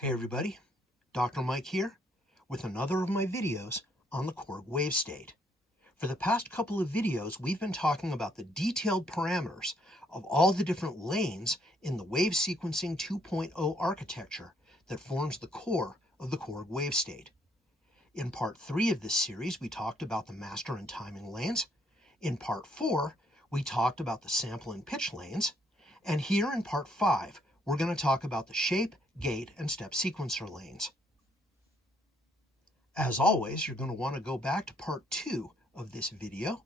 Hey everybody, Dr. Mike here with another of my videos on the Korg Wavestate. For the past couple of videos, we've been talking about the detailed parameters of all the different lanes in the Wave Sequencing 2.0 architecture that forms the core of the Korg Wavestate. In part 3 of this series, we talked about the master and timing lanes. In part 4, we talked about the sample and pitch lanes. And here in part 5, we're going to talk about the shape, gate, and step sequencer lanes. As always, you're going to want to go back to part 2 of this video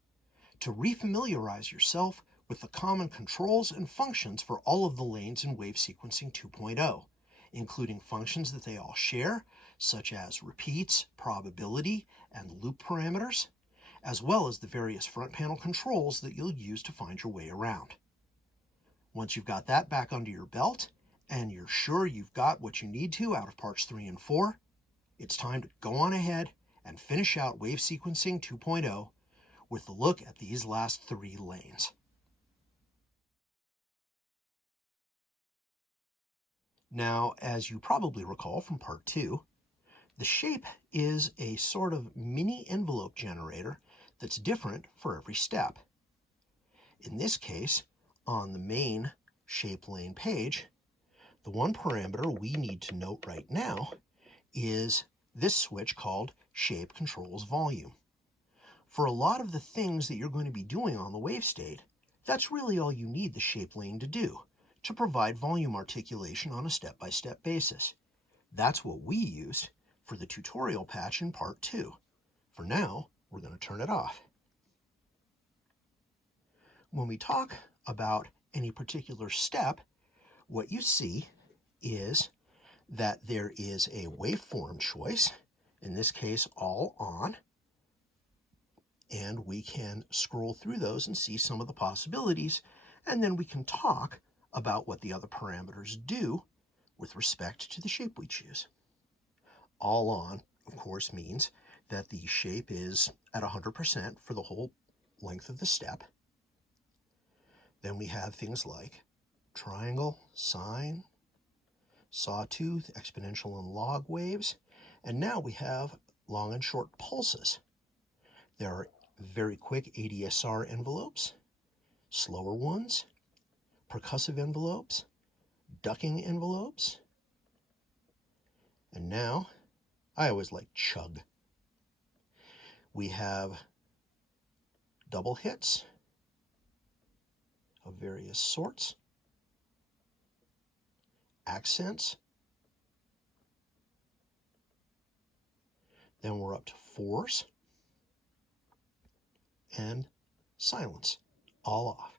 to refamiliarize yourself with the common controls and functions for all of the lanes in Wave Sequencing 2.0, including functions that they all share, such as repeats, probability, and loop parameters, as well as the various front panel controls that you'll use to find your way around. Once you've got that back under your belt, and you're sure you've got what you need to out of parts 3 and 4, it's time to go on ahead and finish out Wave Sequencing 2.0 with a look at these last 3 lanes. Now, as you probably recall from part 2, the shape is a sort of mini envelope generator that's different for every step. In this case, on the main shape lane page, the one parameter we need to note right now is this switch called Shape Controls Volume. For a lot of the things that you're going to be doing on the Wavestate, that's really all you need the shape lane to do, to provide volume articulation on a step-by-step basis. That's what we used for the tutorial patch in part 2. For now, we're going to turn it off. When we talk about any particular step, what you see is that there is a waveform choice, in this case all on, and we can scroll through those and see some of the possibilities, and then we can talk about what the other parameters do with respect to the shape we choose. All on, of course, means that the shape is at 100% for the whole length of the step. Then we have things like triangle, sine, sawtooth, exponential, and log waves. And now we have long and short pulses. There are very quick ADSR envelopes, slower ones, percussive envelopes, ducking envelopes, and now I always like chug. We have double hits of various sorts, accents, then we're up to fours, and silence, all off.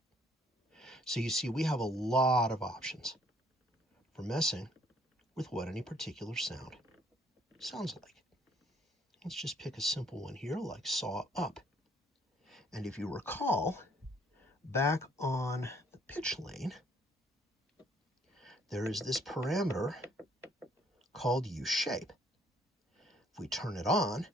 So you see we have a lot of options for messing with what any particular sound sounds like. Let's just pick a simple one here like saw up. And if you recall, back on the pitch lane, there is this parameter called use shape. If we turn it on,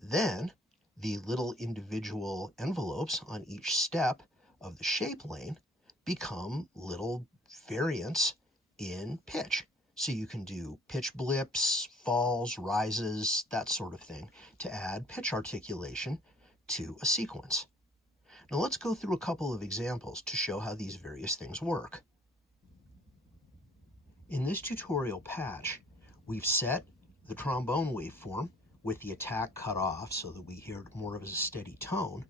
then the little individual envelopes on each step of the shape lane become little variants in pitch. So you can do pitch blips, falls, rises, that sort of thing to add pitch articulation to a sequence. Now let's go through a couple of examples to show how these various things work. In this tutorial patch, we've set the trombone waveform with the attack cut off so that we hear more of a steady tone.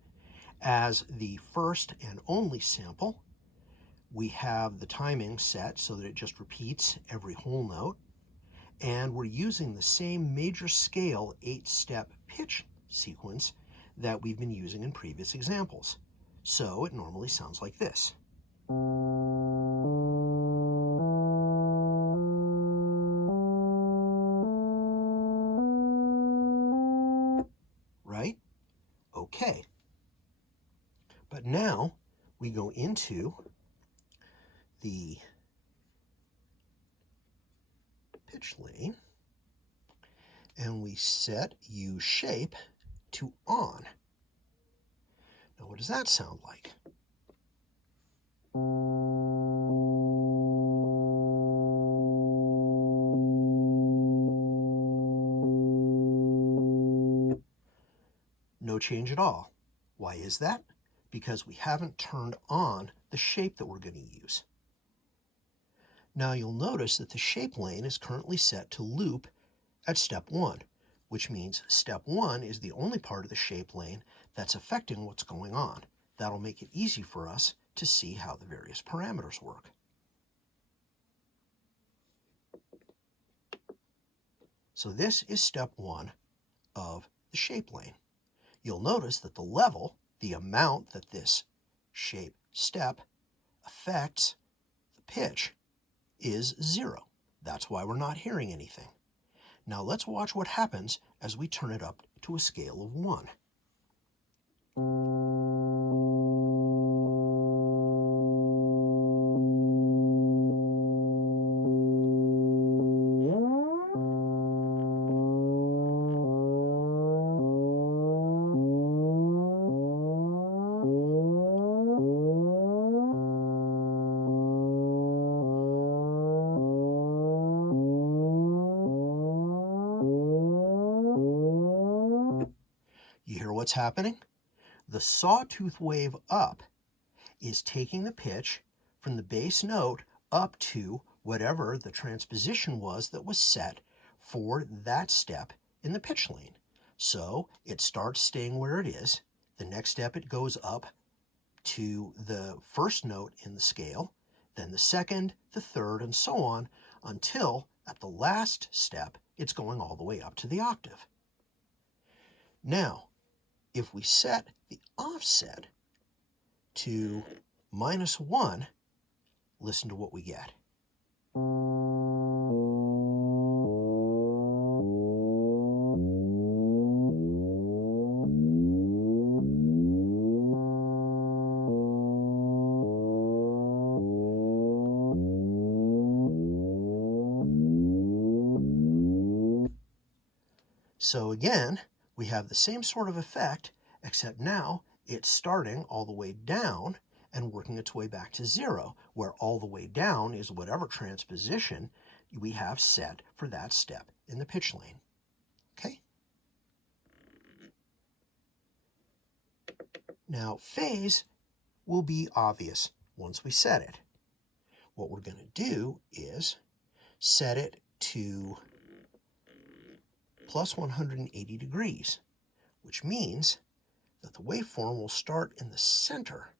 As the first and only sample, we have the timing set so that it just repeats every whole note. And we're using the same major scale 8-step pitch sequence that we've been using in previous examples. So it normally sounds like this. Right? Okay. But now we go into the pitch lane and we set use shape to on. Now what does that sound like? Right? change at all. Why is that? Because we haven't turned on the shape that we're going to use. Now you'll notice that the shape lane is currently set to loop at step 1, which means step 1 is the only part of the shape lane that's affecting what's going on. That'll make it easy for us to see how the various parameters work. So this is step 1 of the shape lane. You'll notice that the level, the amount that this shape step affects the pitch, is 0. That's why we're not hearing anything. Now let's watch what happens as we turn it up to a scale of 1. You hear what's happening? The sawtooth wave up is taking the pitch from the bass note up to whatever the transposition was that was set for that step in the pitch lane. So it starts staying where it is. The next step it goes up to the first note in the scale, then the second, the third, and so on, until at the last step it's going all the way up to the octave. Now, if we set the offset to -1, listen to what we get. So again, we have the same sort of effect, except now it's starting all the way down and working its way back to 0, where all the way down is whatever transposition we have set for that step in the pitch lane. Okay? Now, phase will be obvious once we set it. What we're going to do is set it to plus 180 degrees, which means that the waveform will start in the center,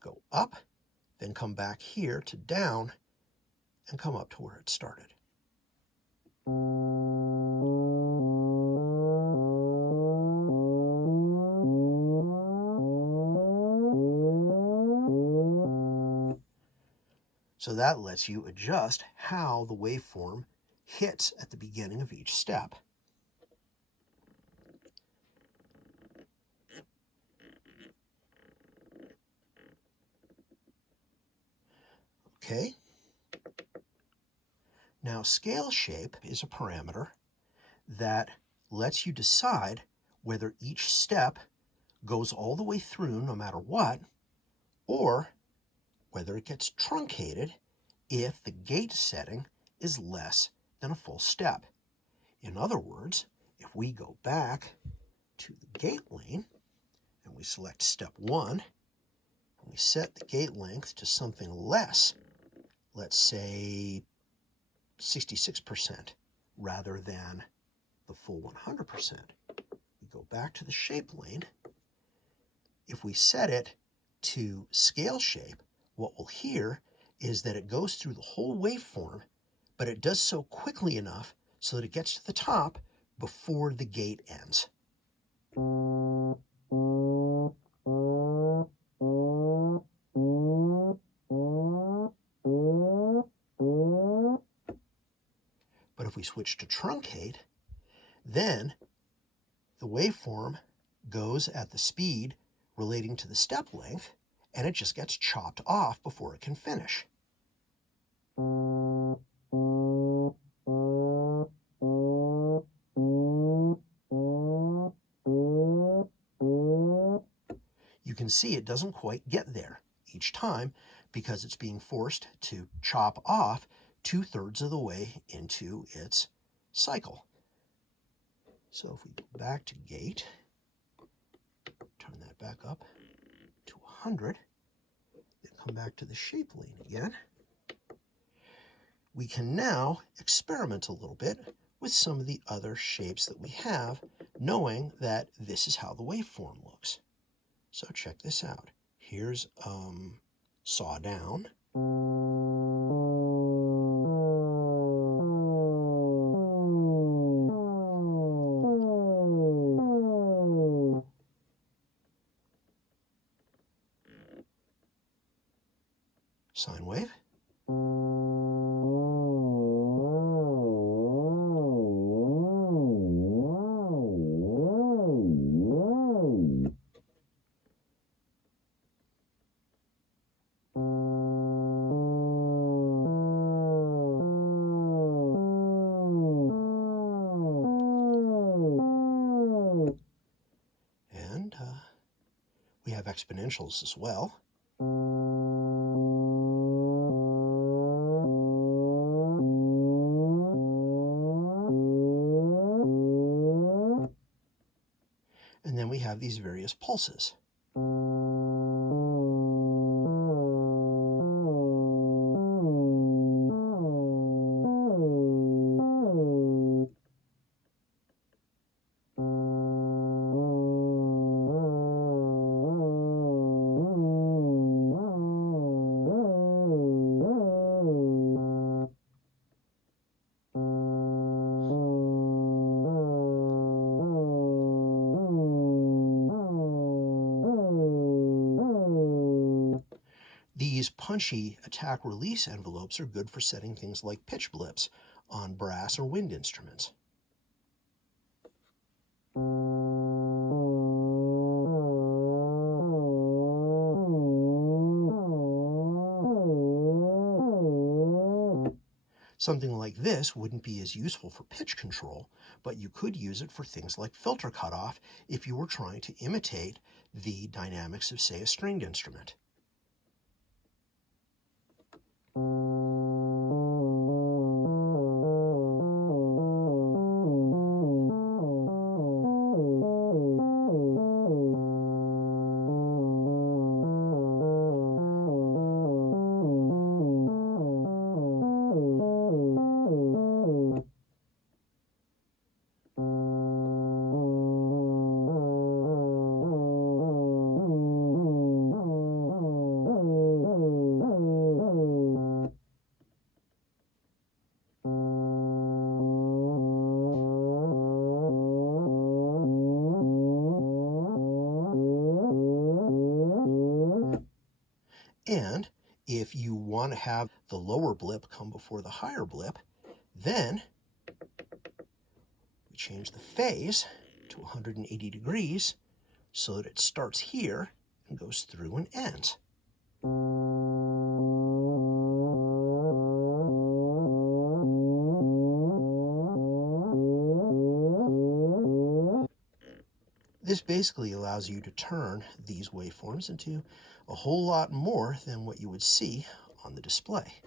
go up, then come back here to down, and come up to where it started. So that lets you adjust how the waveform hits at the beginning of each step. Okay. Now, scale shape is a parameter that lets you decide whether each step goes all the way through no matter what, or whether it gets truncated if the gate setting is less than a full step. In other words, if we go back to the gate lane and we select step 1, and we set the gate length to something less, let's say 66% rather than the full 100%. We go back to the shape lane. If we set it to scale shape, what we'll hear is that it goes through the whole waveform, but it does so quickly enough so that it gets to the top before the gate ends. But if we switch to truncate, then the waveform goes at the speed relating to the step length, and it just gets chopped off before it can finish. You can see it doesn't quite get there each time because it's being forced to chop off 2/3 of the way into its cycle. So if we go back to gate Turn that back up to 100. Then come back to the shape lane again. We can now experiment a little bit with some of the other shapes that we have, knowing that this is how the waveform looks. So check this out. Here's saw down. Sine wave. And we have exponentials as well. And then we have these various pulses. These punchy attack-release envelopes are good for setting things like pitch blips on brass or wind instruments. Something like this wouldn't be as useful for pitch control, but you could use it for things like filter cutoff if you were trying to imitate the dynamics of, say, a stringed instrument. And if you want to have the lower blip come before the higher blip, then we change the phase to 180 degrees so that it starts here and goes through and ends. This basically allows you to turn these waveforms into a whole lot more than what you would see on the display.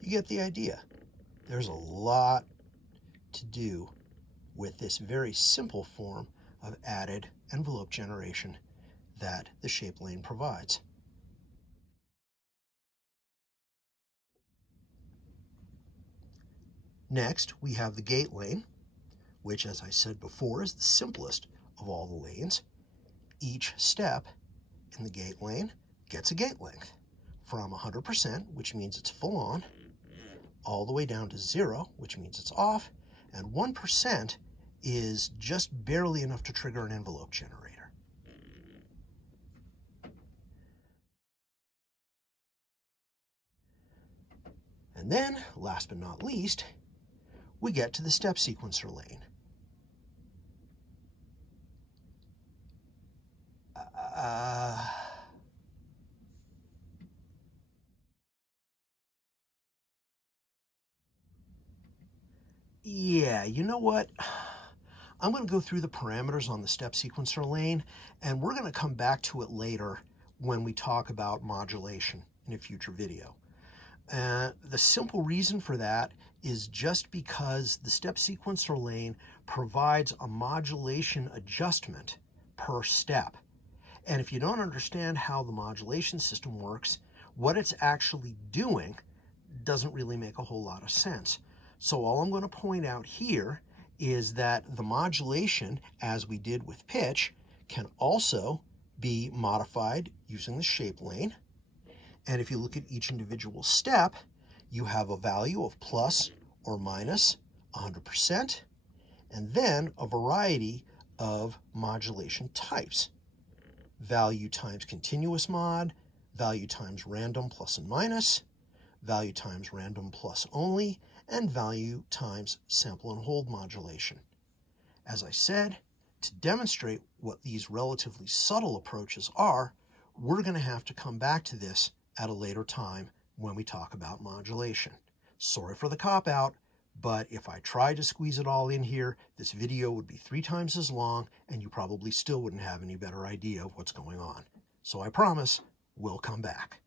You get the idea. There's a lot to do with this very simple form of added envelope generation that the shape lane provides. Next, we have the gate lane, which, as I said before, is the simplest of all the lanes. Each step in the gate lane gets a gate length from 100%, which means it's full on, all the way down to 0, which means it's off, and 1% is just barely enough to trigger an envelope generator. And then, last but not least, we get to the step sequencer lane. Yeah, you know what? I'm going to go through the parameters on the step sequencer lane, and we're going to come back to it later when we talk about modulation in a future video. The simple reason for that is just because the step sequencer lane provides a modulation adjustment per step. And if you don't understand how the modulation system works, what it's actually doing doesn't really make a whole lot of sense. So all I'm going to point out here is that the modulation, as we did with pitch, can also be modified using the shape lane. And if you look at each individual step, you have a value of plus or minus 100%, and then a variety of modulation types. Value times continuous mod, value times random plus and minus, value times random plus only, and value times sample and hold modulation. As I said, to demonstrate what these relatively subtle approaches are, we're going to have to come back to this at a later time when we talk about modulation. Sorry for the cop-out, but if I tried to squeeze it all in here, this video would be 3 times as long, and you probably still wouldn't have any better idea of what's going on. So I promise, we'll come back.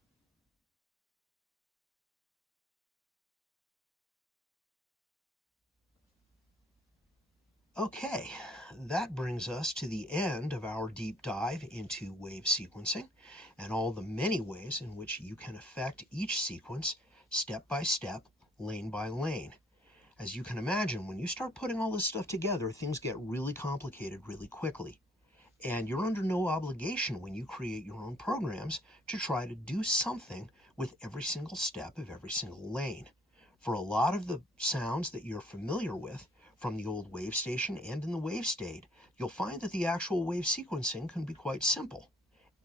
Okay, that brings us to the end of our deep dive into wave sequencing and all the many ways in which you can affect each sequence step by step, lane by lane. As you can imagine, when you start putting all this stuff together, things get really complicated really quickly. And you're under no obligation when you create your own programs to try to do something with every single step of every single lane. For a lot of the sounds that you're familiar with from the old Wavestation and in the Wavestate, you'll find that the actual wave sequencing can be quite simple.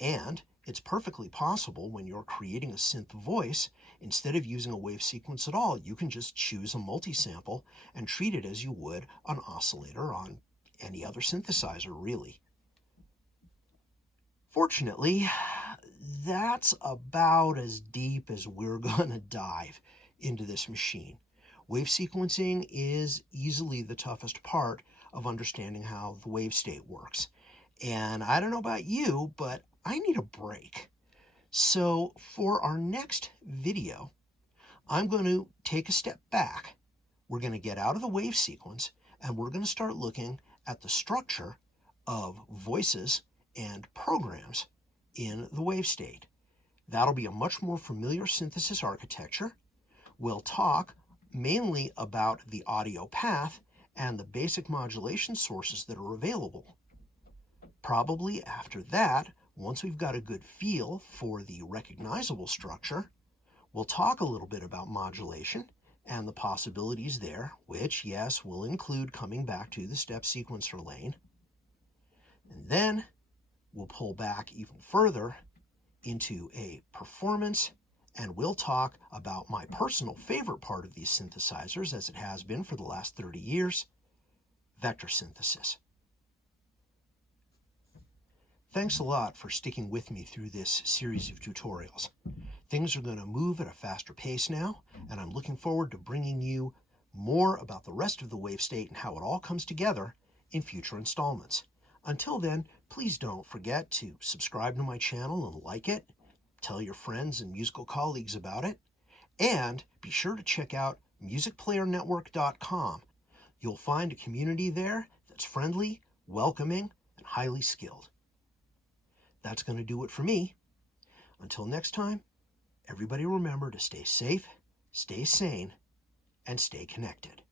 And it's perfectly possible when you're creating a synth voice, instead of using a wave sequence at all, you can just choose a multi-sample and treat it as you would an oscillator on any other synthesizer, really. Fortunately, that's about as deep as we're going to dive into this machine. Wave sequencing is easily the toughest part of understanding how the wave state works. And I don't know about you, but I need a break. So for our next video, I'm going to take a step back. We're going to get out of the wave sequence, and we're going to start looking at the structure of voices and programs in the wave state. That'll be a much more familiar synthesis architecture. We'll talk mainly about the audio path and the basic modulation sources that are available. Probably after that, once we've got a good feel for the recognizable structure, we'll talk a little bit about modulation and the possibilities there, which, yes, will include coming back to the step sequencer lane. And then we'll pull back even further into a performance, and we'll talk about my personal favorite part of these synthesizers, as it has been for the last 30 years, vector synthesis. Thanks a lot for sticking with me through this series of tutorials. Things are going to move at a faster pace now, and I'm looking forward to bringing you more about the rest of the wave state and how it all comes together in future installments. Until then, please don't forget to subscribe to my channel and like it, tell your friends and musical colleagues about it, and be sure to check out musicplayernetwork.com. You'll find a community there that's friendly, welcoming, and highly skilled. That's going to do it for me. Until next time, everybody remember to stay safe, stay sane, and stay connected.